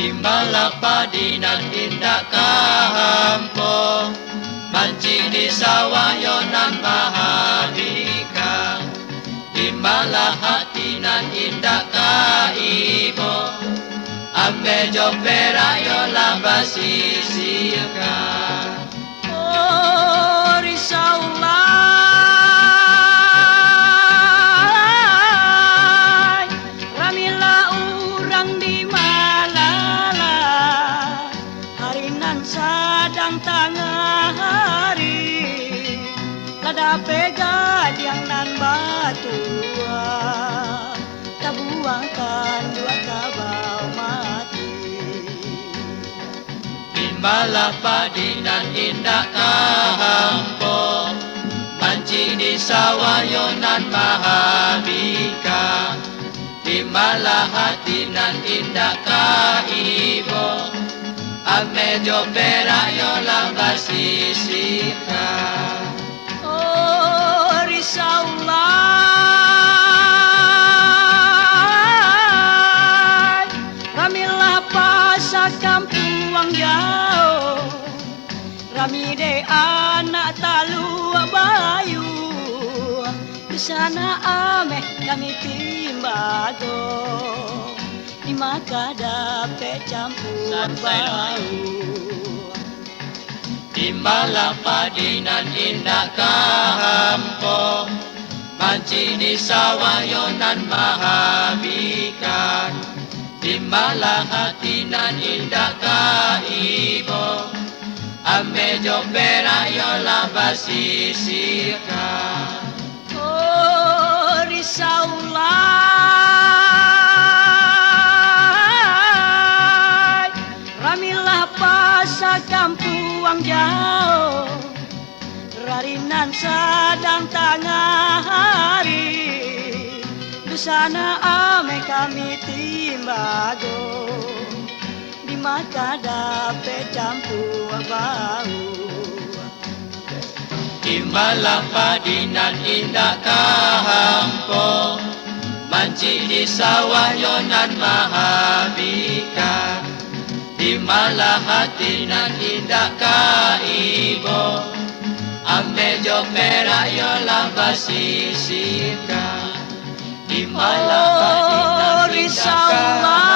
Timbala padinan indah kahampong, mancing di sawah yonan mahadika. Timbala hatinan indah kaibo, ambe jompera yola basisika. Oh risaulah, ramila urang di Malala, harinan sadang tengah hari, lada pegadiang nan batua, tabuangkan dua kabau mati. Timbala padinan indah kahampong, mancing di sawah yonan mahabika. Timbala hatinan indah kaibo, ame jompera yola basisika. Oh risaulah, ramilah pasak kampuang jauh, rami de anak talu bayu, di sana ameh kami timbago, di maka dapat campur bau. Timbala padinan indah kahampong, mancing di sawah yonan mahabikan. Timbala hatinan indah kaibo, ambe jompera yola basisika. Oh risaulah, ramilah pasak kampuang jauh, rarinan sadang tengah hari, di sana ame kami timbago, di maka dapat campur bau. Timbala padinan indah kahampong, mancing di sawah yonan mahabika. Timbala hatinan indah kaibo, ambe jompera yola basisika. Timbala padinan indah risaulah.